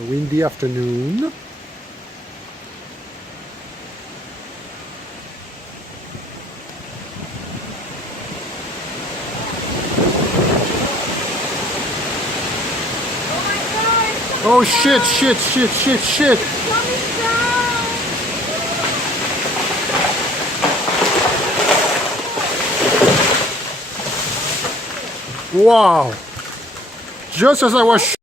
A windy afternoon. Oh shit, shit, shit, shit, shit. Coming down. Wow. Just as I was